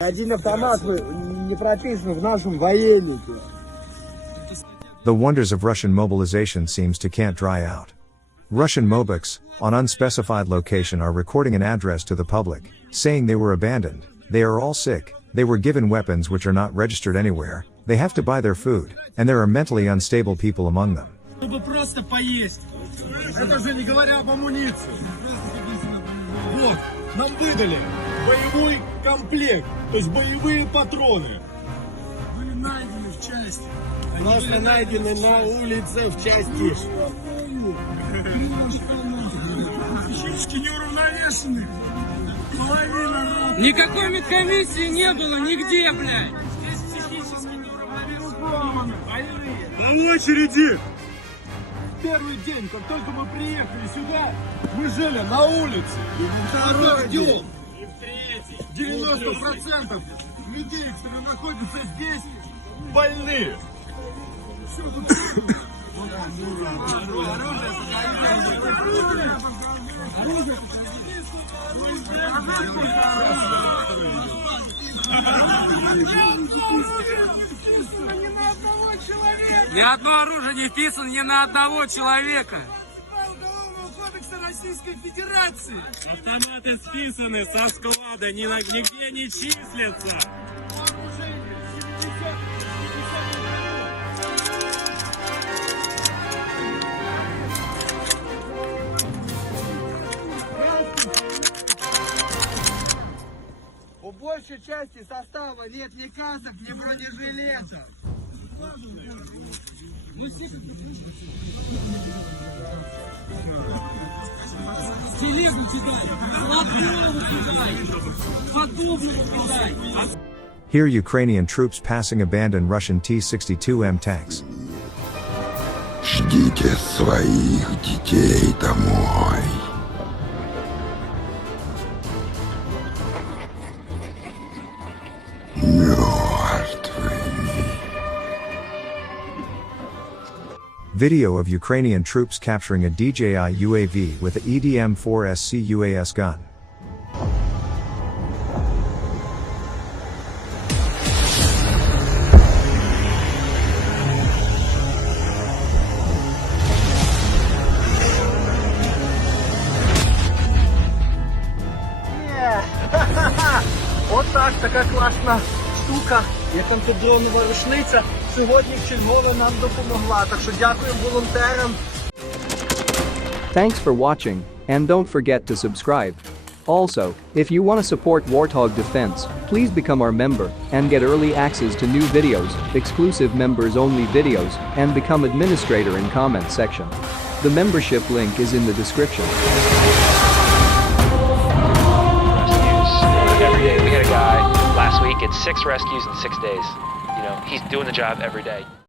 Один автомат не прописан в нашем военнике. The wonders of Russian mobilization seems to can't dry out. Russian mobiks, on unspecified location, are recording an address to the public, saying they were abandoned, they are all sick, they were given weapons which are not registered anywhere, they have to buy their food, and there are mentally unstable people among them. Чтобы просто поесть. Это же не говоря об амуниции. Вот, нам выдали боевой комплект, то есть боевые патроны. Были найдены в части. Наши найдены на улице в части. Щечки неуравновешены. Никакой медкомиссии не было нигде, блядь. Здесь психически неуравновешены. На очереди. Первый день, как только мы приехали сюда, мы жили на улице. Второй день. И в третий. 90% людей, которые находятся здесь, больны. Ни одно оружие не вписано ни на одного человека. Уголовного кодекса Российской Федерации. Автоматы списаны со склада, нигде не числятся. У большей части состава нет ни касок, ни бронежилетов. Телегу кидай, ладону кидай, подобную кидай. Here Ukrainian troops passing abandoned Russian T-62M tanks. Ждите своих детей домой. Video of Ukrainian troops capturing a DJI UAV with a EDM-4SC UAS gun. От так, така класна штука, як антидронова рушниця, сьогодні вчергове нам допомогла. Так що дякуємо волонтерам. Thanks for watching, and don't forget to subscribe. Also, if you want to support Warthog Defense, please become our member and get early access to new videos, exclusive members-only videos, and become administrator in comment section. The membership link is in the description. Every day. We had a guy last week, it's 6 rescues in 6 days. You know, he's doing the job every day.